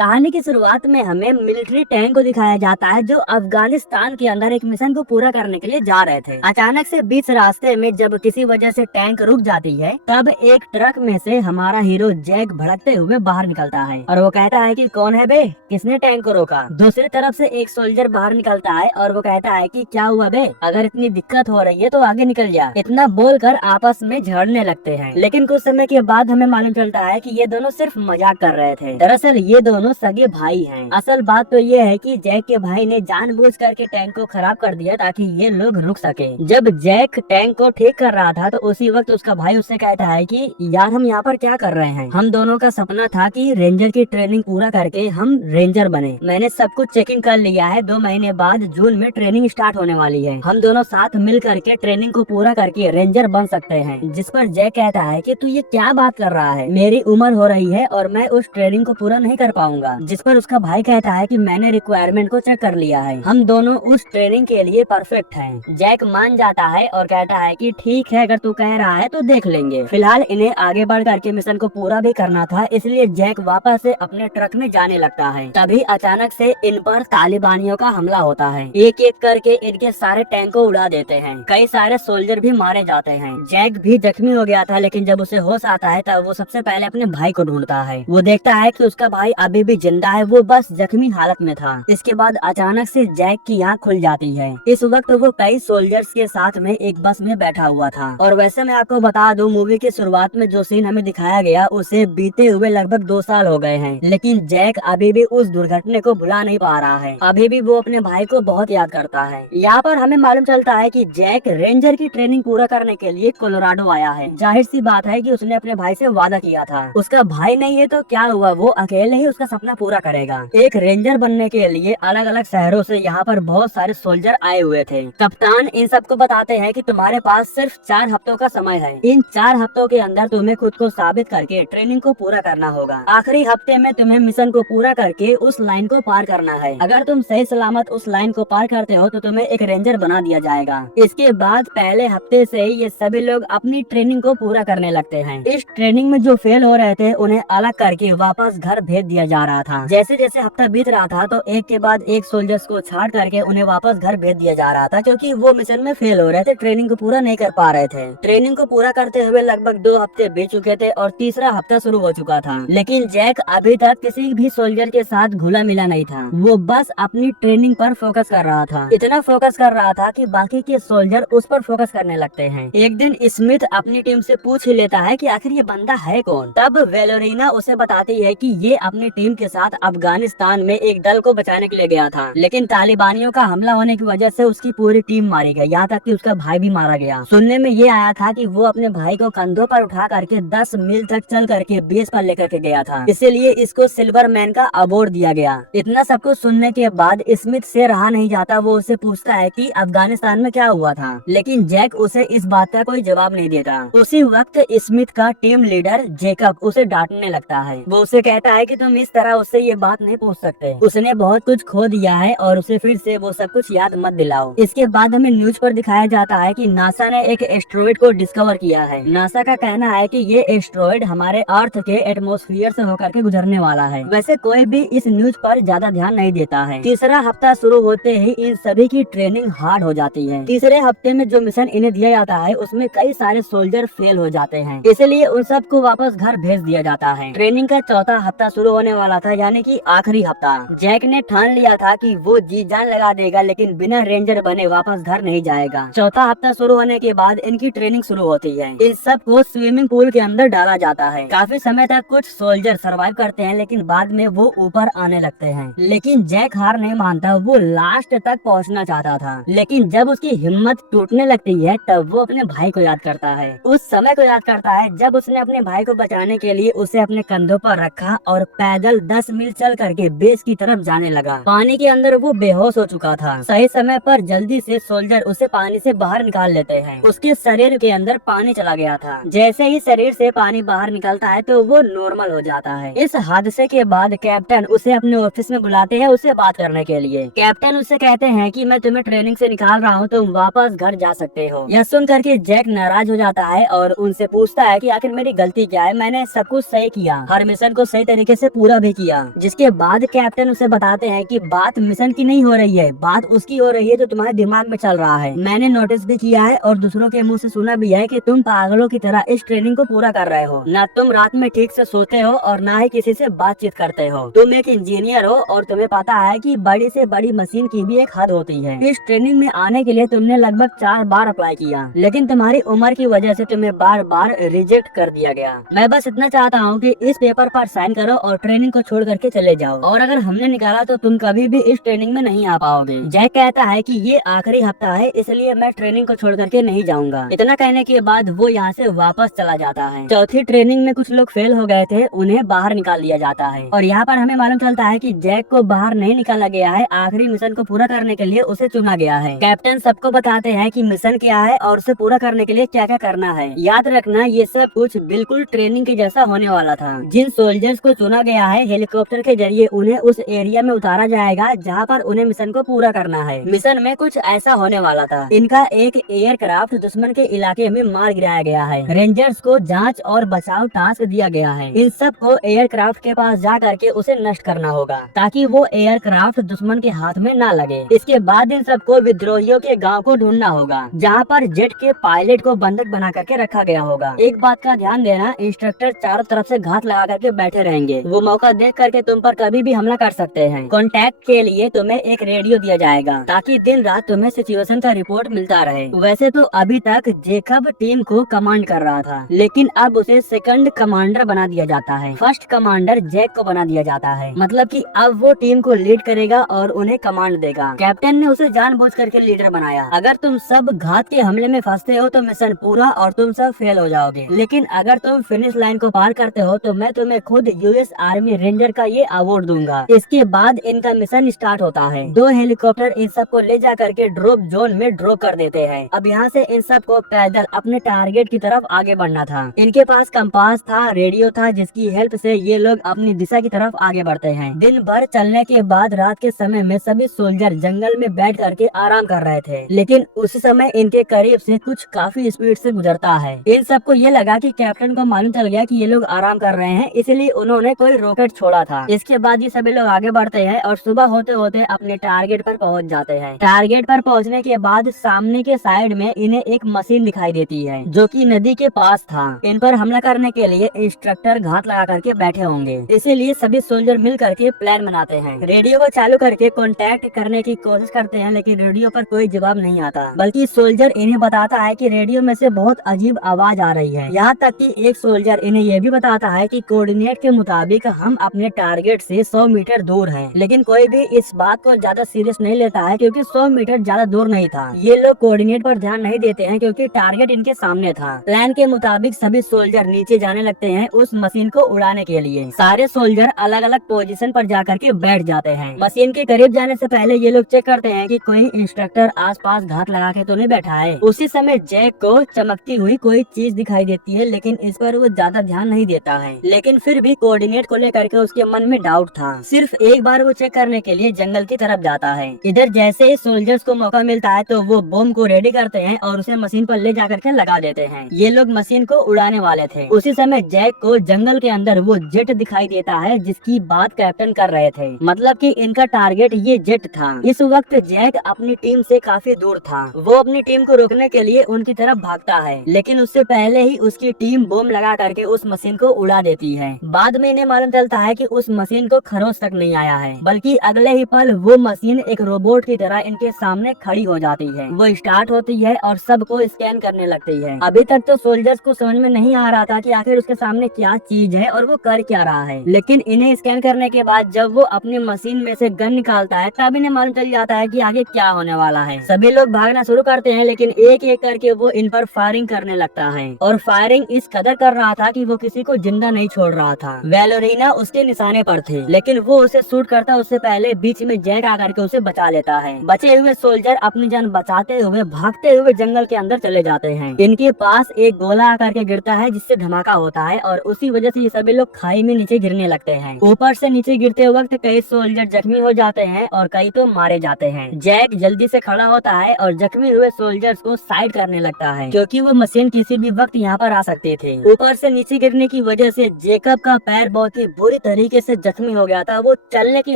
कहानी की शुरुआत में हमें मिलिट्री टैंक को दिखाया जाता है जो अफगानिस्तान के अंदर एक मिशन को पूरा करने के लिए जा रहे थे। अचानक से बीच रास्ते में जब किसी वजह से टैंक रुक जाती है तब एक ट्रक में से हमारा हीरो जैक भड़कते हुए बाहर निकलता है और वो कहता है कि कौन है बे, किसने टैंक को रोका। दूसरी तरफ से एक सोल्जर बाहर निकलता है और वो कहता है कि क्या हुआ बे, अगर इतनी दिक्कत हो रही है तो आगे निकल जा। इतना बोलकर आपस में झगड़ने लगते हैं, लेकिन कुछ समय के बाद हमें मालूम चलता है कि ये दोनों सिर्फ मजाक कर रहे थे। दरअसल ये दोनों सगे भाई हैं। असल बात तो ये है कि जैक के भाई ने जानबूझ करके टैंक को खराब कर दिया ताकि ये लोग रुक सके। जब जैक टैंक को ठीक कर रहा था तो उसी वक्त उसका भाई उससे कहता है कि यार हम यहाँ पर क्या कर रहे हैं, हम दोनों का सपना था कि रेंजर की ट्रेनिंग पूरा करके हम रेंजर बने। मैंने सब कुछ चेकिंग कर लिया है, 2 महीने बाद जून में ट्रेनिंग स्टार्ट होने वाली है। हम दोनों साथ मिल करके ट्रेनिंग को पूरा करके रेंजर बन सकते हैं। जिस पर जैक कहता है कि तू ये क्या बात कर रहा है, मेरी उम्र हो रही है और मैं उस ट्रेनिंग को पूरा नहीं कर पाऊंगा। जिस पर उसका भाई कहता है कि मैंने रिक्वायरमेंट को चेक कर लिया है, हम दोनों उस ट्रेनिंग के लिए परफेक्ट हैं। जैक मान जाता है और कहता है कि ठीक है, अगर तू कह रहा है तो देख लेंगे। फिलहाल इन्हें आगे बढ़ करके मिशन को पूरा भी करना था, इसलिए जैक वापस से अपने ट्रक में जाने लगता है। तभी अचानक से इन पर तालिबानियों का हमला होता है। एक एक करके इनके सारे टैंक को उड़ा देते हैं। कई सारे सोल्जर भी मारे जाते हैं। जैक भी जख्मी हो गया था, लेकिन जब उसे होश आता है तब वो सबसे पहले अपने भाई को ढूंढता है। वो देखता है कि उसका भाई अभी भी जिंदा है, वो बस जख्मी हालत में था। इसके बाद अचानक से जैक की आँख खुल जाती है। इस वक्त वो कई सोल्जर्स के साथ में एक बस में बैठा हुआ था। और वैसे मैं आपको बता दूं, मूवी की शुरुआत में जो सीन हमें दिखाया गया उसे बीते हुए लगभग 2 साल हो गए हैं, लेकिन जैक अभी भी उस दुर्घटना को भुला नहीं पा रहा है। अभी भी वो अपने भाई को बहुत याद करता है। यहाँ पर हमें मालूम चलता है कि जैक रेंजर की ट्रेनिंग पूरा करने के लिए कोलोराडो आया है। जाहिर सी बात है कि उसने अपने भाई से वादा किया था। उसका भाई नहीं है तो क्या हुआ, वो अकेले ही उसका सपना पूरा करेगा। एक रेंजर बनने के लिए अलग अलग शहरों से यहाँ पर बहुत सारे सोल्जर आए हुए थे। कप्तान इन सबको बताते हैं कि तुम्हारे पास सिर्फ 4 हफ्तों का समय है। इन 4 हफ्तों के अंदर तुम्हें खुद को साबित करके ट्रेनिंग को पूरा करना होगा। आखिरी हफ्ते में तुम्हें मिशन को पूरा करके उस लाइन को पार करना है। अगर तुम सही सलामत उस लाइन को पार करते हो तो तुम्हें एक रेंजर बना दिया जाएगा। इसके बाद पहले हफ्ते से ही ये सभी लोग अपनी ट्रेनिंग को पूरा करने लगते हैं। इस ट्रेनिंग में जो फेल हो रहे थे उन्हें अलग करके वापस घर भेज दिया जा रहा था। जैसे जैसे हफ्ता बीत रहा था तो एक के बाद एक सोल्जर्स को छाड़ करके उन्हें वापस घर भेज दिया जा रहा था, क्योंकि वो मिशन में फेल हो रहे थे, ट्रेनिंग को पूरा नहीं कर पा रहे थे। ट्रेनिंग को पूरा करते हुए लगभग 2 हफ्ते बीत चुके थे और तीसरा हफ्ता शुरू हो चुका था, लेकिन जैक अभी तक किसी भी सोल्जर के साथ घुला मिला नहीं था। वो बस अपनी ट्रेनिंग पर फोकस कर रहा था। इतना फोकस कर रहा था कि बाकी के सोल्जर उस पर फोकस करने लगते हैं। एक दिन स्मिथ अपनी टीम से पूछ ही लेता है कि आखिर ये बंदा है कौन। तब वेलोरिना उसे बताती है कि ये अपनी टीम के साथ अफगानिस्तान में एक दल को बचाने के लिए गया था, लेकिन तालिबानियों का हमला होने की वजह से उसकी पूरी टीम मारी गई, यहाँ तक कि उसका भाई भी मारा गया। सुनने में ये आया था कि वो अपने भाई को कंधों पर उठा करके 10 मील तक चल करके बेस पर लेकर के गया था, इसीलिए इसको सिल्वर मैन का अवार्ड दिया गया। इतना सब कुछ सुनने के बाद स्मिथ से रहा नहीं जाता, वो उससे पूछता है कि अफगानिस्तान में क्या हुआ था, लेकिन जैक उसे इस बात का कोई जवाब नहीं देता। उसी वक्त स्मिथ का टीम लीडर जेकब उसे डांटने लगता है। वो उसे कहता है कि तुम इस तरह उससे ये बात नहीं पूछ सकते, उसने बहुत कुछ खो दिया है और उसे फिर से वो सब कुछ याद मत दिलाओ। इसके बाद हमें न्यूज पर दिखाया जाता है कि नासा ने एक एस्ट्रॉइड को डिस्कवर किया है। नासा का कहना है कि ये एस्ट्रॉइड हमारे अर्थ के एटमॉस्फेयर से होकर के गुजरने वाला है। वैसे कोई भी इस न्यूज पर ज्यादा ध्यान नहीं देता है। तीसरा हफ्ता शुरू होते ही इन सभी की ट्रेनिंग हार्ड हो जाती है। तीसरे हफ्ते में जो मिशन इन्हें दिया जाता है उसमें कई सारे सोल्जर फेल हो जाते हैं, इसलिए उन सबको वापस घर भेज दिया जाता है। ट्रेनिंग का चौथा हफ्ता शुरू होने वाला था, यानी कि आखिरी हफ्ता। जैक ने ठान लिया था कि वो जी जान लगा देगा, लेकिन बिना रेंजर बने वापस घर नहीं जाएगा। चौथा हफ्ता शुरू होने के बाद इनकी ट्रेनिंग शुरू होती है। इन सब को स्विमिंग पूल के अंदर डाला जाता है। काफी समय तक कुछ सोल्जर सर्वाइव करते हैं, लेकिन बाद में वो ऊपर आने लगते हैं। लेकिन जैक हार नहीं मानता, वो लास्ट तक पहुंचना चाहता था। लेकिन जब उसकी हिम्मत टूटने लगती है तब वो अपने भाई को याद करता है। उस समय को याद करता है जब उसने अपने भाई को बचाने के लिए उसे अपने कंधों पर रखा और पैदल 10 मील चल करके बेस की तरफ जाने लगा। पानी के अंदर वो बेहोश हो चुका था। सही समय पर जल्दी से सोल्जर उसे पानी से बाहर निकाल लेते हैं। उसके शरीर के अंदर पानी चला गया था। जैसे ही शरीर से पानी बाहर निकलता है तो वो नॉर्मल हो जाता है। इस हादसे के बाद कैप्टन उसे अपने ऑफिस में बुलाते हैं उसे बात करने के लिए। कैप्टन उससे कहते हैं कि मैं तुम्हें ट्रेनिंग से निकाल रहा हूँ, तुम वापस घर जा सकते हो। यह सुन करके जैक नाराज हो जाता है और उनसे पूछता है कि आखिर मेरी गलती क्या है, मैंने सब कुछ सही किया, हर मिशन को सही तरीके से पूरा भी नहीं किया। जिसके बाद कैप्टन उसे बताते हैं कि बात मिशन की नहीं हो रही है, बात उसकी हो रही है जो तुम्हारे दिमाग में चल रहा है। मैंने नोटिस भी किया है और दूसरों के मुंह से सुना भी है कि तुम पागलों की तरह इस ट्रेनिंग को पूरा कर रहे हो। ना तुम रात में ठीक से सोते हो और ना ही किसी से बातचीत करते हो। तुम एक इंजीनियर हो और तुम्हें पता है कि बड़ी से बड़ी मशीन की भी एक हद होती है। इस ट्रेनिंग में आने के लिए तुमने लगभग 4 बार अप्लाई किया, लेकिन तुम्हारी उम्र की वजह से तुम्हें बार बार रिजेक्ट कर दिया गया। मैं बस इतना चाहता हूँ कि इस पेपर पर साइन करो और ट्रेनिंग को छोड़ करके चले जाओ, और अगर हमने निकाला तो तुम कभी भी इस ट्रेनिंग में नहीं आ पाओगे। जैक कहता है कि ये आखिरी हफ्ता है, इसलिए मैं ट्रेनिंग को छोड़ करके नहीं जाऊंगा। इतना कहने के बाद वो यहाँ से वापस चला जाता है। चौथी ट्रेनिंग में कुछ लोग फेल हो गए थे, उन्हें बाहर निकाल दिया जाता है और यहाँ पर हमें मालूम चलता है कि जैक को बाहर नहीं निकाला गया है, आखिरी मिशन को पूरा करने के लिए उसे चुना गया है। कैप्टन सबको बताते हैं कि मिशन क्या है और उसे पूरा करने के लिए क्या क्या करना है। याद रखना ये सब कुछ बिल्कुल ट्रेनिंग के जैसा होने वाला था। जिन सोल्जर्स को चुना गया है, हेलीकॉप्टर के जरिए उन्हें उस एरिया में उतारा जाएगा जहाँ पर उन्हें मिशन को पूरा करना है। मिशन में कुछ ऐसा होने वाला था, इनका एक एयरक्राफ्ट दुश्मन के इलाके में मार गिराया गया है। रेंजर्स को जांच और बचाव टास्क दिया गया है। इन सब को एयरक्राफ्ट के पास जा करके उसे नष्ट करना होगा ताकि वो एयरक्राफ्ट दुश्मन के हाथ में न लगे। इसके बाद इन सबको विद्रोहियों के गांव को ढूंढना होगा जहां पर जेट के पायलट को बंधक बना करके रखा गया होगा। एक बात का ध्यान देना, इंस्ट्रक्टर चारों तरफ से घात लगा करके बैठे रहेंगे, वो मौका देख करके तुम पर कभी भी हमला कर सकते हैं। कॉन्टैक्ट के लिए तुम्हें एक रेडियो दिया जाएगा ताकि दिन रात तुम्हें सिचुएशन का रिपोर्ट मिलता रहे। वैसे तो अभी तक जेकब टीम को कमांड कर रहा था, लेकिन अब उसे सेकंड कमांडर बना दिया जाता है। फर्स्ट कमांडर जैक को बना दिया जाता है, मतलब कि अब वो टीम को लीड करेगा और उन्हें कमांड देगा। कैप्टन ने उसे जानबूझ करके लीडर बनाया। अगर तुम सब घात के हमले में फंसते हो तो मिशन पूरा और तुम सब फेल हो जाओगे, लेकिन अगर तुम फिनिश लाइन को पार करते हो तो मैं तुम्हें खुद यूएस आर्मी रेंजर का ये अवार्ड दूंगा। इसके बाद इनका मिशन स्टार्ट होता है। 2 हेलीकॉप्टर इन सब को ले जा करके ड्रॉप जोन में ड्रॉप कर देते हैं। अब यहाँ से इन सब को पैदल अपने टारगेट की तरफ आगे बढ़ना था। इनके पास कंपास था, रेडियो था, जिसकी हेल्प से ये लोग अपनी दिशा की तरफ आगे बढ़ते हैं। दिन भर चलने के बाद रात के समय में सभी सोल्जर जंगल में बैठ करके आराम कर रहे थे, लेकिन उस समय इनके करीब से कुछ काफी स्पीड से गुजरता है। इन सबको ये लगा कि कैप्टन को मालूम चल गया कि ये लोग आराम कर रहे हैं, इसलिए उन्होंने कोई रॉकेट छोड़ा था। इसके बाद ये सभी लोग आगे बढ़ते हैं और सुबह होते होते अपने टारगेट पर पहुंच जाते हैं। टारगेट पर पहुंचने के बाद सामने के साइड में इन्हें एक मशीन दिखाई देती है जो कि नदी के पास था। इन पर हमला करने के लिए इंस्ट्रक्टर घात लगा करके बैठे होंगे, इसीलिए सभी सोल्जर मिल करके प्लान बनाते हैं। रेडियो को चालू करके कांटेक्ट करने की कोशिश करते हैं, लेकिन रेडियो पर कोई जवाब नहीं आता, बल्कि सोल्जर इन्हें बताता है कि रेडियो में से बहुत अजीब आवाज आ रही है। यहाँ तक कि एक सोल्जर इन्हें यह भी बताता है कि कोऑर्डिनेट के मुताबिक हम अपने टारगेट से 100 मीटर दूर हैं, लेकिन कोई भी इस बात को ज्यादा सीरियस नहीं लेता है क्योंकि 100 मीटर ज्यादा दूर नहीं था। ये लोग कोऑर्डिनेट पर ध्यान नहीं देते हैं क्योंकि टारगेट इनके सामने था। प्लान के मुताबिक सभी सोल्जर नीचे जाने लगते हैं उस मशीन को उड़ाने के लिए। सारे सोल्जर अलग अलग पोजीशन पर जाकर के बैठ जाते हैं। मशीन के करीब जाने से पहले ये लोग चेक करते हैं कि कोई इंस्ट्रक्टर आसपास घात लगा के तो नहीं बैठा है। उसी समय जैक को चमकती हुई कोई चीज दिखाई देती है, लेकिन इस पर वो ज्यादा ध्यान नहीं देता है, लेकिन फिर भी कोऑर्डिनेट को लेकर के उसके मन में डाउट था। सिर्फ एक बार वो चेक करने के लिए जंगल की तरफ जाता है। इधर जैसे ही सोल्जर्स को मौका मिलता है तो वो बम को रेडी करते हैं और उसे मशीन पर ले जाकर के लगा देते हैं। ये लोग मशीन को उड़ाने वाले थे। उसी समय जैक को जंगल के अंदर वो जेट दिखाई देता है जिसकी बात कैप्टन कर रहे थे, मतलब कि इनका टारगेट ये जेट था। इस वक्त जैक अपनी टीम से काफी दूर था। वो अपनी टीम को रोकने के लिए उनकी तरफ भागता है, लेकिन उससे पहले ही उसकी टीम बम लगा करके उस मशीन को उड़ा देती है। बाद में इन्हें मालूम चलता है कि उस मशीन को खरोच तक नहीं आया है, बल्कि अगले ही पल वो मशीन एक रोबोट की तरह इनके सामने खड़ी हो जाती है। वो स्टार्ट होती है और सबको स्कैन करने लगती है। अभी तक तो सोल्जर्स को समझ में नहीं आ रहा था कि आखिर उसके सामने क्या चीज है और वो कर क्या रहा है, लेकिन इन्हें स्कैन करने के बाद जब वो अपनी मशीन में से गन निकालता है तब इन्हें मालूम चल जाता है कि आगे क्या होने वाला है। सभी लोग भागना शुरू करते हैं, लेकिन एक एक करके वो इन पर फायरिंग करने लगता है और फायरिंग इस कदर कर रहा था कि वो किसी को जिंदा नहीं छोड़ रहा था। वेलोरिना उसके निशाने पर थे, लेकिन वो उसे शूट करता उससे पहले बीच में जैक आकर के उसे बचा लेता है। बचे हुए सोल्जर अपनी जान बचाते हुए भागते हुए जंगल के अंदर चले जाते हैं। इनके पास एक गोला आकर के गिरता है जिससे धमाका होता है और उसी वजह से ये सभी लोग खाई में नीचे गिरने लगते हैं। ऊपर से नीचे गिरते वक्त कई सोल्जर जख्मी हो जाते हैं और कई तो मारे जाते हैं। जैक जल्दी से खड़ा होता है और जख्मी हुए सोल्जर्स को साइड करने लगता है क्योंकि वो मशीन किसी भी वक्त यहाँ पर आ सकते थे। ऊपर से नीचे गिरने की वजह से जेकब का पैर बहुत ही बुरी बुरी तरीके से जख्मी हो गया था, वो चलने की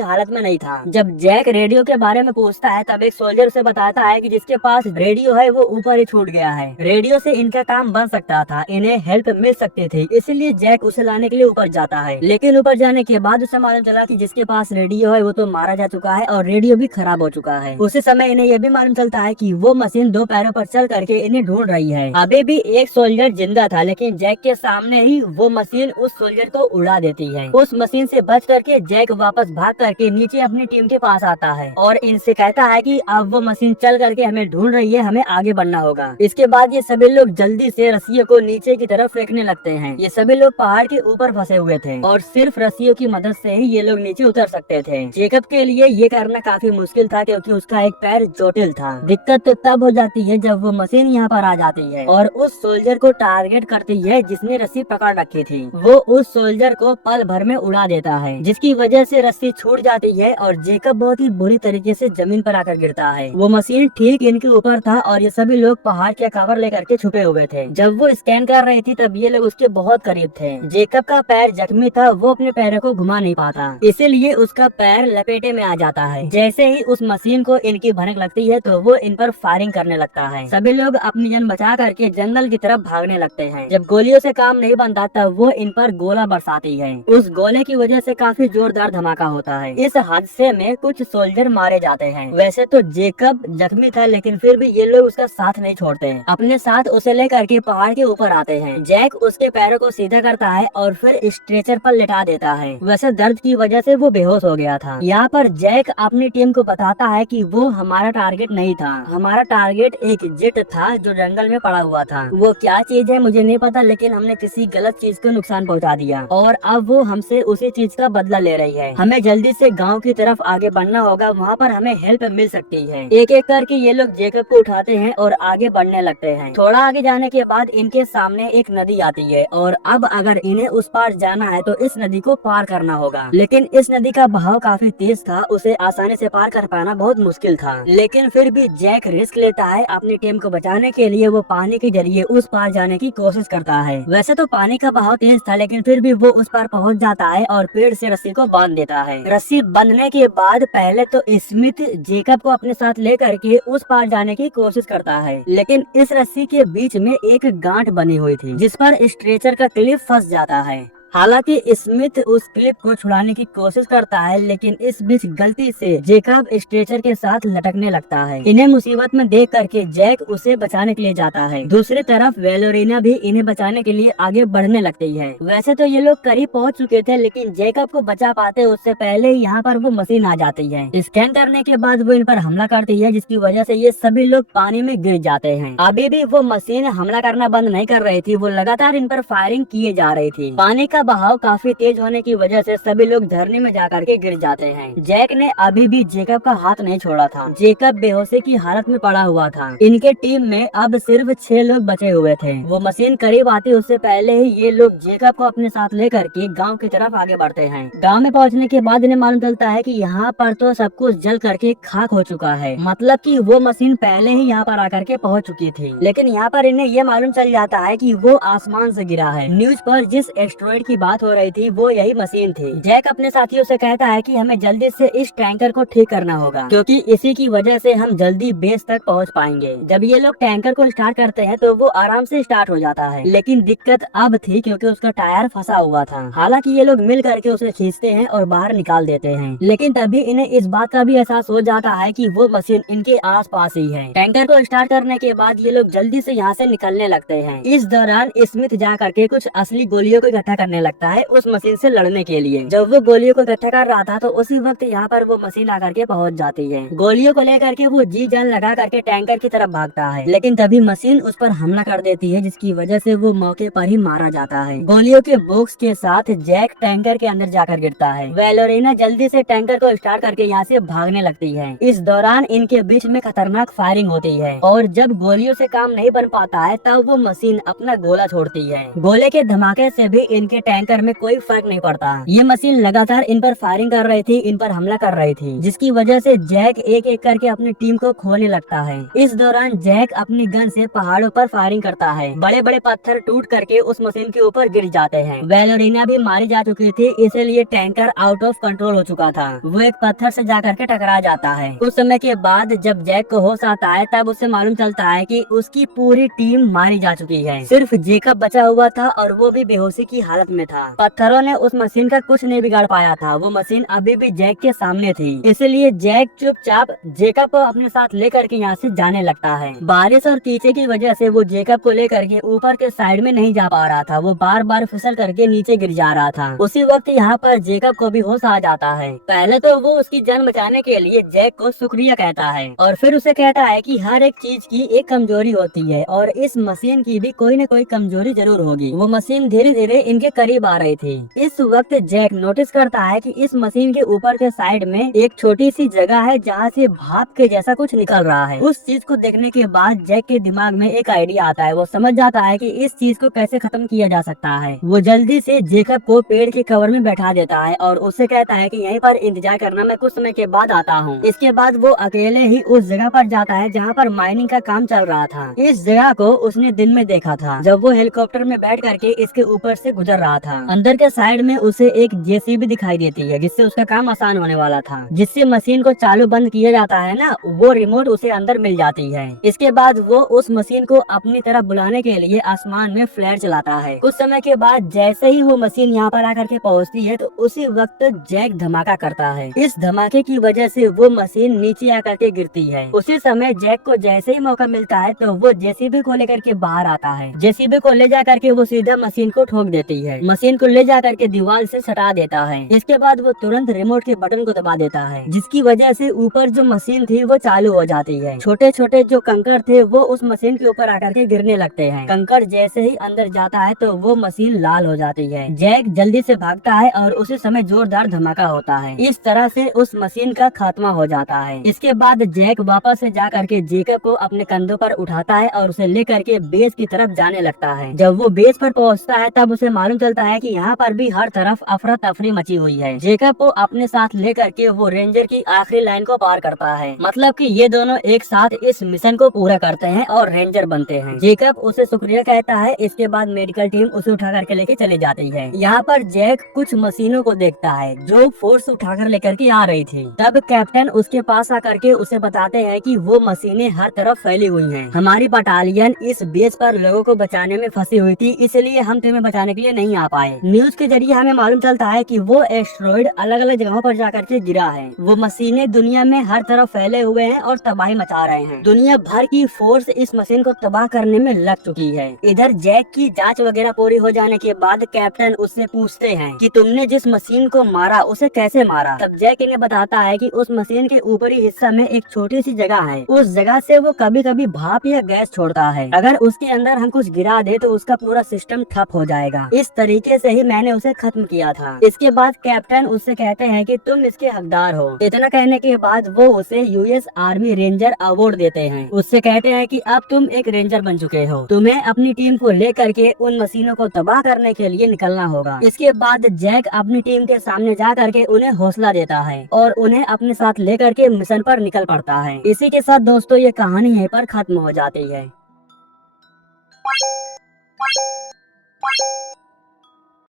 हालत में नहीं था। जब जैक रेडियो के बारे में पूछता है तब एक सोल्जर से बताता है कि जिसके पास रेडियो है वो ऊपर ही छूट गया है, रेडियो से इनका काम बन सकता था, इन्हें हेल्प मिल सकती थी, इसलिए जैक उसे लाने के लिए ऊपर जाता है। लेकिन ऊपर जाने के बाद उसे मालूम चला कि जिसके पास रेडियो है वो तो मारा जा चुका है और रेडियो भी खराब हो चुका है। उसी समय इन्हें यह भी मालूम चलता है कि वो मशीन दो पैरों पर चल करके इन्हें ढूंढ रही है। अभी भी एक सोल्जर जिंदा था, लेकिन जैक के सामने ही वो मशीन उस सोल्जर को उड़ा देती है। उस मशीन से बच करके जैक वापस भाग करके नीचे अपनी टीम के पास आता है और इनसे कहता है कि अब वो मशीन चल करके हमें ढूंढ रही है, हमें आगे बढ़ना होगा। इसके बाद ये सभी लोग जल्दी से रस्सियों को नीचे की तरफ फेंकने लगते हैं। ये सभी लोग पहाड़ के ऊपर फंसे हुए थे और सिर्फ रस्सियों की मदद से ही ये लोग नीचे उतर सकते थे। जेकब के लिए ये करना काफी मुश्किल था क्योंकि उसका एक पैर चोटिल था। दिक्कत तो तब हो जाती है जब वो मशीन यहाँ पर आ जाती है और उस सोल्जर को टारगेट करती है जिसने रस्सी पकड़ रखी थी। वो उस सोल्जर को पल भर में उड़ा देता है, जिसकी वजह से रस्सी छूट जाती है और जेकब बहुत ही बुरी तरीके से जमीन पर आकर गिरता है। वो मशीन ठीक इनके ऊपर था और ये सभी लोग पहाड़ के कवर लेकर के छुपे हुए थे। जब वो स्कैन कर रही थी तब ये लोग उसके बहुत करीब थे। जेकब का पैर जख्मी था, वो अपने पैरों को घुमा नहीं पाता, इसीलिए उसका पैर लपेटे में आ जाता है। जैसे ही उस मशीन को इनकी भनक लगती है तो वो इन पर फायरिंग करने लगता है। सभी लोग अपनी जान बचा करके जंगल की तरफ भागने लगते हैं। जब गोलियों से काम नहीं बनता तब वो इन पर गोला बरसाती है। उस गोले की वजह से काफी जोरदार धमाका होता है। इस हादसे में कुछ सोल्जर मारे जाते हैं। वैसे तो जेकब जख्मी था लेकिन फिर भी ये लोग उसका साथ नहीं छोड़ते हैं। अपने साथ उसे लेकर के पहाड़ के ऊपर आते हैं। जैक उसके पैरों को सीधा करता है और फिर स्ट्रेचर पर लिटा देता है। वैसे दर्द की वजह से वो बेहोश हो गया था। यहाँ पर जैक अपनी टीम को बताता है कि वो हमारा टारगेट नहीं था, हमारा टारगेट एक जेट था जो जंगल में पड़ा हुआ था। वो क्या चीज है मुझे नहीं पता, लेकिन हमने किसी गलत चीज को नुकसान पहुंचा दिया और अब वो हमसे उसी चीज का बदला ले रही है। हमें जल्दी से गांव की तरफ आगे बढ़ना होगा, वहाँ पर हमें हेल्प मिल सकती है। एक एक करके ये लोग जेकब को उठाते हैं और आगे बढ़ने लगते हैं। थोड़ा आगे जाने के बाद इनके सामने एक नदी आती है और अब अगर इन्हें उस पार जाना है तो इस नदी को पार करना होगा। लेकिन इस नदी का बहाव काफी तेज था, उसे आसानी से पार कर पाना बहुत मुश्किल था। लेकिन फिर भी जैक रिस्क लेता है। अपनी टीम को बचाने के लिए वो पानी के जरिए उस पार जाने की कोशिश करता है। वैसे तो पानी का बहाव तेज था लेकिन फिर भी वो उस पार पहुंच जाता है और पेड़ से रस्सी को बांध देता है। रस्सी बांधने के बाद पहले तो स्मिथ जेकब को अपने साथ लेकर के उस पार जाने की कोशिश करता है, लेकिन इस रस्सी के बीच में एक गांठ बनी हुई थी जिस पर स्ट्रेचर का क्लिप फंस जाता है। हालांकि स्मिथ उस क्लिप को छुड़ाने की कोशिश करता है लेकिन इस बीच गलती से जेकब स्ट्रेचर के साथ लटकने लगता है। इन्हें मुसीबत में देख करके जैक उसे बचाने के लिए जाता है। दूसरी तरफ वेलोरिना भी इन्हें बचाने के लिए आगे बढ़ने लगती है। वैसे तो ये लोग करीब पहुंच चुके थे लेकिन जेकब को बचा पाते उससे पहले ही यहाँ पर वो मशीन आ जाती है। स्कैन करने के बाद वो इन पर हमला करती है जिसकी वजह से ये सभी लोग पानी में गिर जाते हैं। अभी भी वो मशीन हमला करना बंद नहीं कर रही थी, वो लगातार इन पर फायरिंग किए जा रही थी। पानी का बहाव काफी तेज होने की वजह से सभी लोग झरने में जाकर के गिर जाते हैं। जैक ने अभी भी जेकब का हाथ नहीं छोड़ा था। जेकब बेहोशी की हालत में पड़ा हुआ था। इनके टीम में अब सिर्फ 6 लोग बचे हुए थे। वो मशीन करीब आती उससे पहले ही ये लोग जेकब को अपने साथ लेकर के गाँव की तरफ आगे बढ़ते हैं। गाँव में पहुँचने के बाद इन्हें मालूम चलता है कि यहाँ पर तो सब कुछ जल करके खाक हो चुका है, मतलब कि वो मशीन पहले ही यहाँ पर आकर के पहुँच चुकी थी। लेकिन यहाँ पर इन्हें ये मालूम चल जाता है कि वो आसमान से गिरा है। न्यूज पर जिस एस्टेरॉयड की बात हो रही थी वो यही मशीन थी। जैक अपने साथियों से कहता है कि हमें जल्दी से इस टैंकर को ठीक करना होगा क्योंकि इसी की वजह से हम जल्दी बेस तक पहुंच पाएंगे। जब ये लोग टैंकर को स्टार्ट करते हैं तो वो आराम से स्टार्ट हो जाता है, लेकिन दिक्कत अब थी क्योंकि उसका टायर फंसा हुआ था। हालांकि ये लोग मिल करके उसे खींचते हैं और बाहर निकाल देते हैं, लेकिन तभी इन्हें इस बात का भी एहसास हो जाता है कि वो मशीन इनके आस पास ही है। टैंकर को स्टार्ट करने के बाद ये लोग जल्दी से यहाँ से निकलने लगते हैं। इस दौरान स्मिथ जा करके कुछ असली गोलियों को इकट्ठा करने लगता है उस मशीन से लड़ने के लिए। जब वो गोलियों को इकट्ठा कर रहा था तो उसी वक्त यहाँ पर वो मशीन आकर के पहुंच जाती है। गोलियों को लेकर के वो जी जान लगा करके टैंकर की तरफ भागता है, लेकिन तभी मशीन उस पर हमला कर देती है जिसकी वजह से वो मौके पर ही मारा जाता है। गोलियों के बॉक्स के साथ जैक टैंकर के अंदर जाकर गिरता है। वेलोरिना जल्दी से टैंकर को स्टार्ट करके यहाँ से भागने लगती है। इस दौरान इनके बीच में खतरनाक फायरिंग होती है और जब गोलियों से काम नहीं बन पाता है तब वो मशीन अपना गोला छोड़ती है। गोले के धमाके से भी इनके टैंकर में कोई फर्क नहीं पड़ता। ये मशीन लगातार इन पर फायरिंग कर रही थी, इन पर हमला कर रही थी, जिसकी वजह से जैक एक एक करके अपनी टीम को खोने लगता है। इस दौरान जैक अपनी गन से पहाड़ों पर फायरिंग करता है। बड़े बड़े पत्थर टूट करके उस मशीन के ऊपर गिर जाते हैं। वैलोरीना भी मारी जा चुकी थी, इसलिए टैंकर आउट ऑफ कंट्रोल हो चुका था। वो एक पत्थर से जा करके टकरा जाता है। कुछ समय के बाद जब जैक को होश आता है, तब उसे मालूम चलता है कि उसकी पूरी टीम मारी जा चुकी है। सिर्फ जेकब बचा हुआ था और वो भी बेहोशी की हालत में था। पत्थरों ने उस मशीन का कुछ नहीं बिगाड़ पाया था। वो मशीन अभी भी जैक के सामने थी, इसलिए जैक चुपचाप जेकब को अपने साथ लेकर के यहाँ से जाने लगता है। बारिश और कीचड़ की वजह से वो जेकब को लेकर के ऊपर के साइड में नहीं जा पा रहा था। वो बार बार फिसल करके नीचे गिर जा रहा था। उसी वक्त यहाँ पर जेकब को भी होश आ जाता है। पहले तो वो उसकी जान बचाने के लिए जैक को शुक्रिया कहता है और फिर उसे कहता है कि हर एक चीज की एक कमजोरी होती है और इस मशीन की भी कोई न कोई कमजोरी जरूर होगी। वो मशीन धीरे धीरे इनके करीब आ रही थी। इस वक्त जैक नोटिस करता है कि इस मशीन के ऊपर के साइड में एक छोटी सी जगह है जहाँ से भाप के जैसा कुछ निकल रहा है। उस चीज को देखने के बाद जैक के दिमाग में एक आइडिया आता है। वो समझ जाता है कि इस चीज को कैसे खत्म किया जा सकता है। वो जल्दी से जेकब को पेड़ के कवर में बैठा देता है और उससे कहता है कि यहीं पर इंतजार करना, मैं कुछ समय के बाद आता हूँ। इसके बाद वो अकेले ही उस जगह पर जाता है जहाँ पर माइनिंग का काम चल रहा था। इस जगह को उसने दिन में देखा था, जब वो हेलीकॉप्टर में बैठ करके इसके ऊपर से गुजर रहा था। अंदर के साइड में उसे एक जेसीबी दिखाई देती है, जिससे उसका काम आसान होने वाला था। जिससे मशीन को चालू बंद किया जाता है ना, वो रिमोट उसे अंदर मिल जाती है। इसके बाद वो उस मशीन को अपनी तरफ बुलाने के लिए आसमान में फ्लेयर चलाता है। कुछ समय के बाद जैसे ही वो मशीन यहाँ पर आकर के पहुँचती है, तो उसी वक्त जैक धमाका करता है। इस धमाके की वजह से वो मशीन नीचे आकर के गिरती है। उसी समय जैक को जैसे ही मौका मिलता है, तो वो जेसीबी को लेकर के बाहर आता है। जेसीबी को ले जा करके वो सीधा मशीन को ठोक देती है। मशीन को ले जा करके दीवार से सटा देता है। इसके बाद वो तुरंत रिमोट के बटन को दबा देता है, जिसकी वजह से ऊपर जो मशीन थी वो चालू हो जाती है। छोटे छोटे जो कंकड़ थे वो उस मशीन के ऊपर आकर के गिरने लगते हैं। कंकड़ जैसे ही अंदर जाता है तो वो मशीन लाल हो जाती है। जैक जल्दी से भागता है और उसी समय जोरदार धमाका होता है। इस तरह से उस मशीन का खात्मा हो जाता है। इसके बाद जैक वापस से जा करके जेकब को अपने कंधों पर उठाता है और उसे लेकर के बेस की तरफ जाने लगता है। जब वो बेस पर पहुंचता है, तब उसे मालूम चलता है कि यहाँ पर भी हर तरफ अफरा तफरी मची हुई है। जेकब को अपने साथ लेकर के वो रेंजर की आखिरी लाइन को पार करता है। मतलब कि ये दोनों एक साथ इस मिशन को पूरा करते हैं और रेंजर बनते हैं। जेकब उसे शुक्रिया कहता है। इसके बाद मेडिकल टीम उसे उठा करके लेके चले जाती है। यहाँ पर जैक कुछ मशीनों को देखता है जो फोर्स उठाकर लेकर के आ रही थी। तब कैप्टन उसके पास आकर के उसे बताते हैं कि वो मशीनें हर तरफ फैली हुई हैं। हमारी बटालियन इस बेस पर लोगों को बचाने में फंसी हुई थी, इसलिए हम तुम्हें बचाने के लिए नहीं आ पाए। न्यूज के जरिए हमें मालूम चलता है कि वो एस्ट्रॉइड अलग अलग जगहों पर जाकर के गिरा है। वो मशीनें दुनिया में हर तरफ फैले हुए हैं और तबाही मचा रहे हैं। दुनिया भर की फोर्स इस मशीन को तबाह करने में लग चुकी है। इधर जैक की जांच वगैरह पूरी हो जाने के बाद कैप्टन उससे पूछते हैं कि तुमने जिस मशीन को मारा उसे कैसे मारा। तब जैक इन्हें बताता है कि उस मशीन के ऊपरी हिस्सा में एक छोटी सी जगह है। उस जगह से वो कभी कभी भाप या गैस छोड़ता है। अगर उसके अंदर हम कुछ गिरा दे तो उसका पूरा सिस्टम ठप हो जाएगा। इस तरीके से ही मैंने उसे खत्म किया था। इसके बाद कैप्टन उससे कहते हैं कि तुम इसके हकदार हो। इतना कहने के बाद वो उसे यूएस आर्मी रेंजर अवार्ड देते हैं। उससे कहते हैं कि अब तुम एक रेंजर बन चुके हो, तुम्हें अपनी टीम को लेकर के उन मशीनों को तबाह करने के लिए निकलना होगा। इसके बाद जैक अपनी टीम के सामने जा करके उन्हें हौसला देता है और उन्हें अपने साथ लेकर के मिशन पर निकल पड़ता है। इसी के साथ दोस्तों ये कहानी यहीं पर खत्म हो जाती है।